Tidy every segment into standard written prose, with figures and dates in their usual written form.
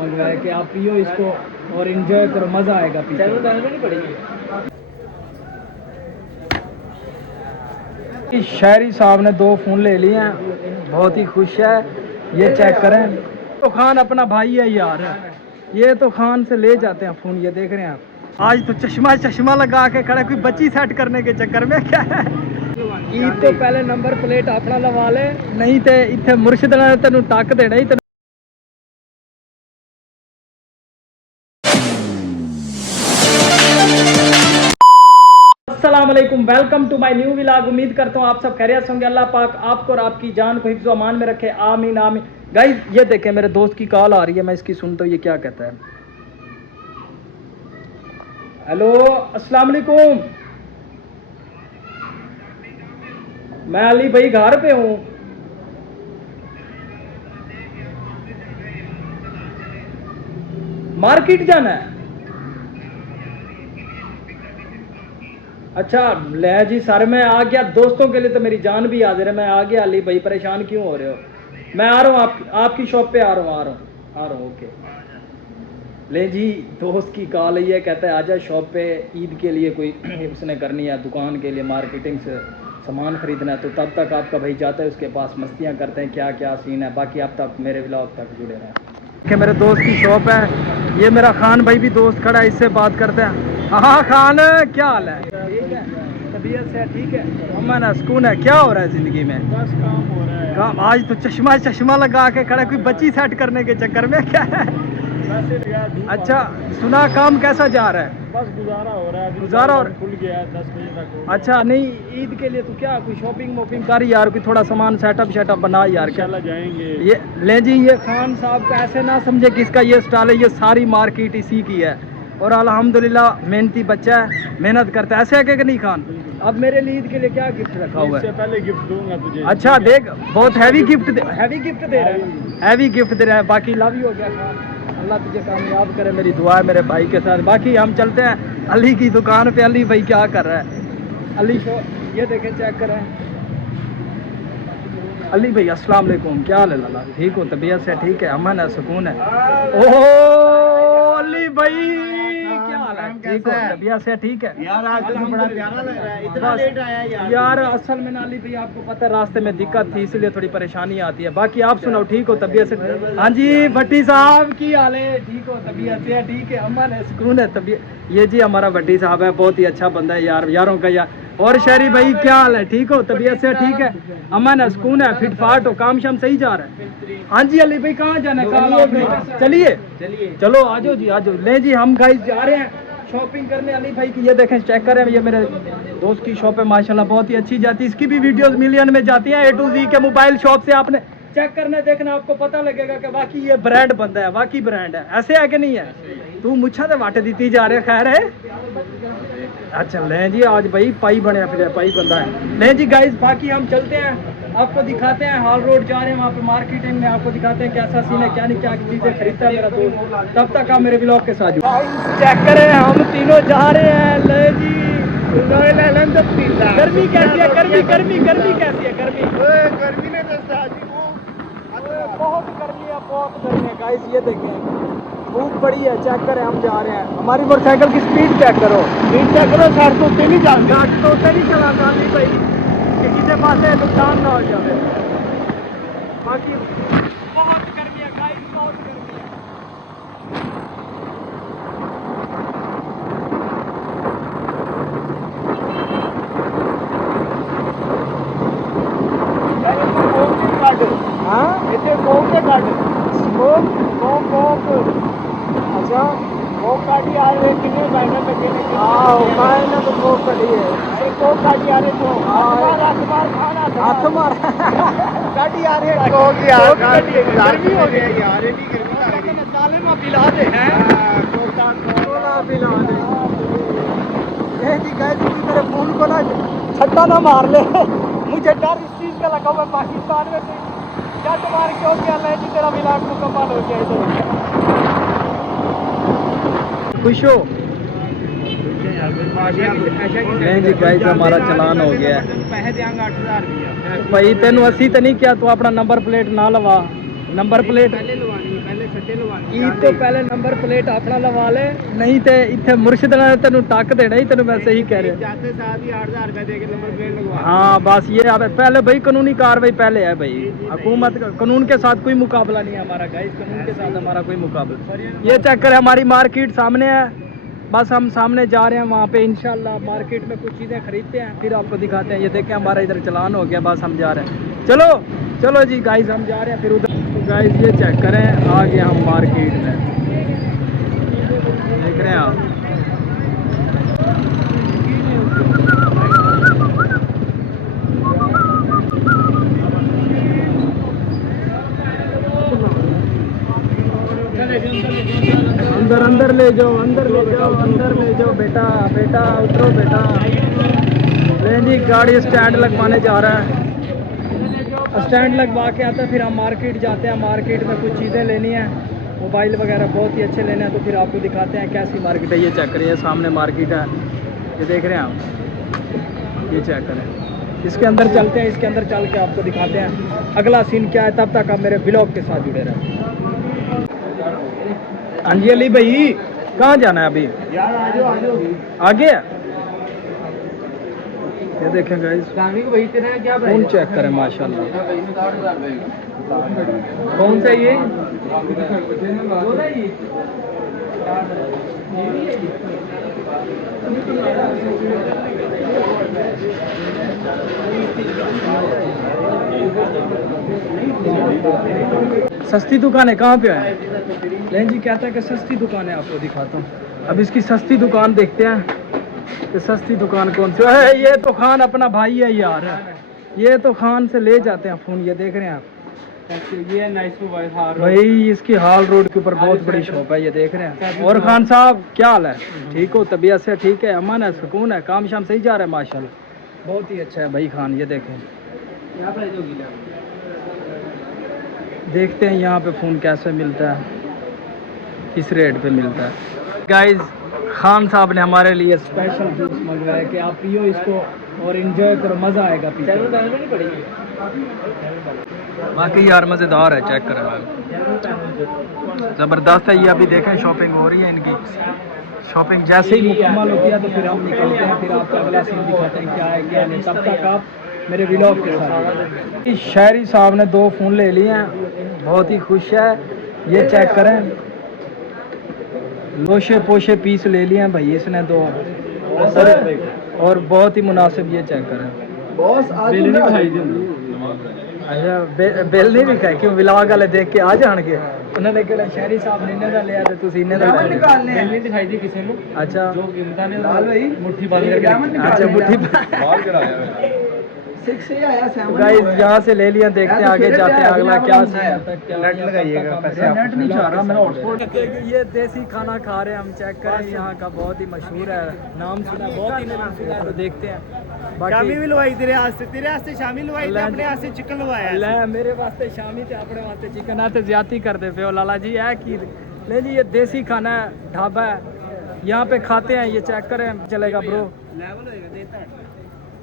मंगवाया कि आप पियो इसको और एंजॉय करो, मज़ा आएगा पीते हुए। शहरी साहब ने 2 फ़ोन ले लिए हैं, बहुत ही खुश है। ये चेक करें, तो खान अपना भाई है यार, ये तो खान से ले जाते हैं फ़ोन। ये देख रहे हैं आप, आज तो चश्मा लगा के खड़ा, कोई बच्ची सेट करने के चक्कर में क्या है। ईद तो पहले नंबर प्लेट अपना लगा ले, नहीं तो इतने मुर्शिद ने तेन टक देना ही। अस्सलामुअलैकुम, welcome to my new vlog. उम्मीद करता हूँ आप सब खैरियत होंगे। अल्लाह पाक आपको और आपकी जान को हिफ्ज़ व अमान में रखे, आमीन आमीन। गाइस ये देखें, मेरे दोस्त की कॉल आ रही है, मैं इसकी सुनता हूँ ये क्या कहता है। हेलो, अस्सलाम वालेकुम। मैं अली भाई घर पे हूँ। मार्केट जाना है? अच्छा ले जी सर, मैं आ गया। दोस्तों के लिए तो मेरी जान भी हाजिर है। मैं आ गया अली भाई, परेशान क्यों हो रहे हो? मैं आ रहा हूँ, आपकी शॉप पे आ रहा हूँ। ओके ले जी, दोस्त की कॉल है, ये कहता है आजा शॉप पे, ईद के लिए कोई उसने करनी है, दुकान के लिए मार्केटिंग से सामान खरीदना है। तो तब तक आपका भाई जाता है उसके पास, मस्तियाँ करते हैं, क्या क्या सीन है। बाकी आप तक मेरे व्लॉग तक जुड़े रहें। कि मेरे दोस्त की शॉप है, ये मेरा खान भाई भी दोस्त खड़ा है, इससे बात करते हैं। हाँ खान, क्या हाल है? ठीक है, तबीयत से ठीक है, अमन है, सुकून है। क्या हो रहा है ज़िंदगी में? बस काम हो रहा है। काम? आज तो चश्मा लगा के खड़ा, कोई बच्ची सेट करने के चक्कर में क्या है? अच्छा सुना, काम कैसा जा रहा है? बस गुजारा हो रहा है, गुजारा और खुल गया है 10 बजे तक। अच्छा, नहीं ईद के लिए तो क्या कोई शॉपिंग वॉपिंग कर यार, कोई थोड़ा सामान सेटअप बना यार। क्या जाएंगे ये ले जी, ये खान साहब का ऐसे ना समझे कि इसका ये स्टॉल है, ये सारी मार्केट इसी की है। और अल्हम्दुलिल्लाह मेहनती बच्चा है, मेहनत करता है। ऐसे है कि नहीं खान? अब मेरे लिए ईद के लिए क्या गिफ्ट रखा हुआ है? इससे पहले गिफ्ट दूंगा तुझे। अच्छा देख, बहुत हैवी गिफ्ट दे रहा है, हैवी गिफ्ट दे रहा है। बाकी लव यू हो गया खान, अल्लाह तुझे कामयाब करे, मेरी दुआ है मेरे भाई के साथ। बाकी हम चलते हैं अली की दुकान पे। अली भाई क्या कर रहा है? अली शो ये देखें, चेक करें। अली भाई अस्सलाम वालेकुम, क्या हाल है? लाला ठीक हो, तबीयत से ठीक है, अमन है, सुकून है? ओह अली भाई क्या हाल है? ठीक हो, तबीयत से ठीक है? यार आज तो बड़ा प्यारा लग रहा है, इतना लेट आया यार असल में ना अली भाई, आपको पता है रास्ते में दिक्कत थी, इसलिए थोड़ी परेशानी आती है। बाकी आप सुनाओ, ठीक हो, तबीयत से? हाँ जी भट्टी साहब की हाल है? ठीक हो, तबीयत से ठीक है, अमन है, सुकून है, तबीयत। ये जी हमारा भट्टी साहब है, बहुत ही अच्छा बंदा है यार, यारों का यार। और शहरी भाई क्या हाल है? ठीक हो, तबीयत से ठीक है, अमन है, सुकून है, फिट फाट हो, काम शाम सही जा रहा है? हाँ जी अली भाई, कहाँ जाना है? चलिए चलो आ जाओ जी, आ जाओ। ले जी हम गाइस जा रहे हैं शॉपिंग करने अली भाई की। ये देखें, चेक करें, ये मेरे दोस्त की शॉप है, माशाल्लाह बहुत ही अच्छी जाती है। इसकी भी वीडियोस मिलियन में जाती हैं। A to Z के मोबाइल शॉप से आपने चेक करने देखना, आपको पता लगेगा कि वाकई ये ब्रांड बंदा है, वाकई ब्रांड है। ऐसे है कि नहीं है? तू मुच्छा तो वाटे दी जा रहे, खैर है। अच्छा ले जी, आज भाई पाई बने, फिर पाई बंदा है। ले जी गाइस, बाकी हम चलते हैं, आपको दिखाते हैं। हॉल रोड जा रहे हैं, वहाँ पे मार्केटिंग में आपको दिखाते हैं कैसा सीन है, क्या नहीं क्या चीज़ें खरीदता है मेरा दोस्त। तब तक आप मेरे ब्लॉग के साथ चेक करें, हम तीनों जा रहे हैं। ले जी गर्मी कैसी है? गर्मी कैसी है? गर्मी ने बहुत गर्मी है गाइस, ये देखें धूप बड़ी है। चेक करें, हम जा रहे हैं, हमारी मोटरसाइकिल की स्पीड चेक करो, 60 तो नहीं जाते, 60 तो नहीं चलाता नहीं भाई, कि किसी पास नुकसान ना हो जाए। बाकी बहुत गर्मी है गाइस, बहुत गर्मी है। हाँ इतने कोक के काट स्मोक, अच्छा कोक काटी आ रहे कितने महीने में देने के मैंने तो कोक कटी है, कोक काटी आ रहे तो खाना हाथ मार काटी आ रहे कोक यार, गर्मी हो गई यार, इतनी गर्मी साले में पिला दे हैं, पिला दे। ये जी गए जी, मेरे फोन को ना छट्टा ना मार ले, मुझे डर इस चीज़ का लगा हुआ, पाकिस्तान में से चट मार के हो गया। ले जी तेरा मिलान मुकम्मल हो गया इधर। खुश हो? नहीं जी गाइस, हमारा चलान हो गया है। पैसे देंगे 8000 रुपया भाई तेन 80 तो नहीं किया, तू अपना नंबर प्लेट ना लवा, नंबर प्लेट पहले लवानी, पहले सट्टे लवानी। ईद तो पहले नंबर प्लेट अपना लवा ले, नहीं तो इतने मुर्शिद ने तेन टक देना ही, तेन मैं सही कह रहा। जाते साथ ही 8,000 रुपये दे के नंबर प्लेट लगवा। हाँ बस ये अब पहले भाई कानूनी कार्रवाई पहले है भाई, हुकूमत कानून के साथ कोई मुकाबला नहीं है हमारा गाइस, कानून के साथ हमारा कोई मुकाबला। ये चक्कर है, हमारी मार्केट सामने है, बस हम सामने जा रहे हैं वहाँ पे इंशाल्लाह मार्केट में कुछ चीज़ें खरीदते हैं फिर आपको दिखाते हैं। ये देखें हमारा इधर चलान हो गया, बस हम जा रहे हैं। चलो चलो जी गाइस हम जा रहे हैं फिर उधर। तो गाइस ये चेक करें आ गए हम मार्केट में, देख रहे हैं आप। अंदर अंदर ले जाओ, अंदर ले जाओ, अंदर ले जाओ बेटा, बेटा उतरो बेटा। ले जी गाड़ी स्टैंड लगवाने जा रहा है, स्टैंड लगवा के आता है फिर हम मार्केट जाते हैं। मार्केट में कुछ चीज़ें लेनी है, मोबाइल वगैरह बहुत ही अच्छे लेने हैं, तो फिर आपको दिखाते हैं कैसी मार्केट है। ये चेक करिए सामने मार्केट है, ये देख रहे हैं आप, ये चेक करें। इसके अंदर चलते हैं, इसके अंदर चल के आपको दिखाते हैं अगला सीन क्या है। तब तक आप मेरे ब्लॉग के साथ जुड़े रहें। हाँ जी अली भाई कहाँ जाना है अभी? यार आ जाओ आगे है। ये देखें गाइस फोन चेक करें माशाल्लाह। कौन सा ये? सस्ती दुकान है, कहाँ पे है? लेन जी कहता है कि सस्ती दुकान है, आपको दिखाता हूँ। अब इसकी सस्ती दुकान देखते हैं कि सस्ती दुकान कौन सी है। ये तो खान अपना भाई है यार, ये तो खान से ले जाते हैं फ़ोन। ये देख रहे हैं आप, ये नाइस मोबाइल भाई इसकी हाल रोड के ऊपर बहुत बड़ी शॉप है, ये देख रहे हैं। और खान साहब क्या हाल है? ठीक हो? तबीयत से ठीक है? अमन है? सुकून है? काम शाम सही जा रहा है? माशाल्लाह बहुत ही अच्छा है भाई खान। ये देखें, देखते हैं यहाँ पे फ़ोन कैसे मिलता है, किस रेट पे मिलता है। गाइस खान साहब ने हमारे लिए स्पेशल जूस मंगवाया कि आप पियो इसको और एंजॉय करो, मज़ा आएगा पीने में। बाकी यार मज़ेदार है, चेक करें ज़बरदस्त है। ये अभी देखें शॉपिंग हो रही है इनकी। शॉपिंग जैसे ही मुकम्मल होती है तो फिर हम निकलते हैं, फिर आपको अगला सीन दिखाते हैं क्या है क्या नहीं। तब तक आप मेरे व्लॉग के साथ। शहरी साहब ने 2 फ़ोन ले लिए हैं, बहुत ही खुश है। ये चेक करें, लोशे पोशे पीस ले लिए हैं भाई इसने 2, और बहुत ही मुनासिब। ये चेक करें बॉस आज अच्छा बिल नहीं दिखाई क्यों? व्लॉग वाले देख के आ जाएंगे, उन्होंने कहा शहरी साहब ने इन्हें दा लिया तो तुसी इन्हें दा निकालने बिल नहीं दिखाई दी किसी ने। अच्छा जो गिनता ने लाल भाई मुट्ठी बांध के, अच्छा मुट्ठी बाल चढ़ाया। गाइस यहाँ से ले लिया, देखते हैं आगे जाते हैं अगला क्या नेट लगाइएगा। नेट नहीं चाह रहा मेरा हॉटस्पॉट। ये देसी खाना खा रहे हैं हम, चेक करें यहाँ का बहुत ही मशहूर है, नाम सुना बहुत ही नाम सुना है, तो देखते हैं। शामी भी लवाई तेरे वास्ते शामी लवाई ते अपने वास्ते चिकन लवाया ले, मेरे वास्ते शामी ते अपने वास्ते चिकन है, तो ज्यादा कर दे पे लाला जी है कि ले जी। ये देसी खाना है, ढाबा है, यहाँ पे खाते हैं। ये चेक करें चलेगा ब्रो,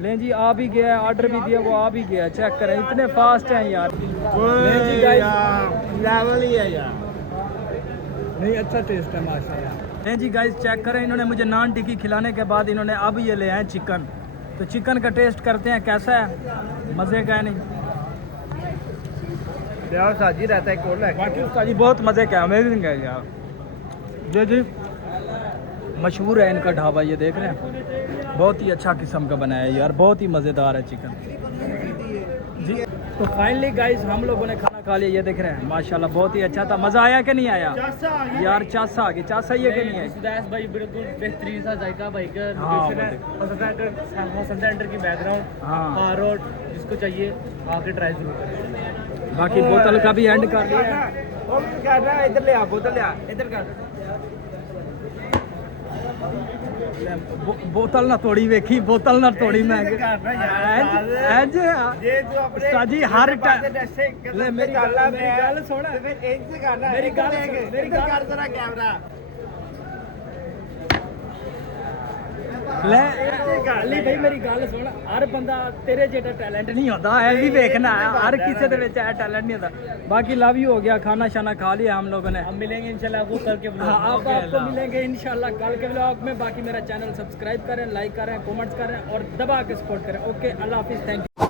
ले जी आ भी गया, ऑर्डर भी दिया, वो आ भी गया। चेक करें इतने फास्ट हैं यार। ले जी गाइस लेवल ही है यार, नहीं अच्छा टेस्ट है माशाल्लाह। ले जी गाइस चेक करें, इन्होंने मुझे नान टिक्की खिलाने के बाद इन्होंने अब ये ले आए चिकन, तो चिकन का टेस्ट करते हैं कैसा है, मज़े का है नहीं। यार साजी रहता है कोल है, बाकी साजी बहुत मज़े का, अमेजिंग है यार। जी जी मशहूर है इनका ढाबा, ये देख रहे हैं बहुत ही अच्छा किस्म का बनाया है यार, बहुत ही मज़ेदार है चिकन जी। तो फाइनली गाइस हम लोगों ने खाना खा लिया, ये देख रहे हैं माशाल्लाह बहुत ही अच्छा था। मज़ा आया कि नहीं आया यार? चासा आ गया, चासा ये कि नहीं है भाई बिल्कुल बेहतरीन सा जायका भाई का हाँ सेंटर की बैकग्राउंड हाँ रोड जिसको चाहिए आके ट्राई जरूर करें। बाकी बोतल का भी एंड कर लिया। इधर ले आ, बोतल ले आ, इधर कर। बोतल ना तोड़ी वेखी, बोतल ना तोड़ी मैं साजी हर टाइम। मेरी गल सुन, मेरी गल ले अली भाई मेरी गल सुन, हर बंदा तेरे जेड़ा टैलेंट नहीं होता है, भी देखना है, हर किसी दे विच है टैलेंट नहीं होता। बाकी लव यू हो गया, खाना शाना खा लिया हम लोगों ने, हम मिलेंगे इंशाल्लाह वो कल के व्लॉग। आपको मिलेंगे इंशाल्लाह कल के व्लॉग में। बाकी मेरा चैनल सब्सक्राइब करें, लाइक करें, कमेंट्स करें और दबा के सपोर्ट करें। ओके, अल्लाह हाफिज़, थैंक यू।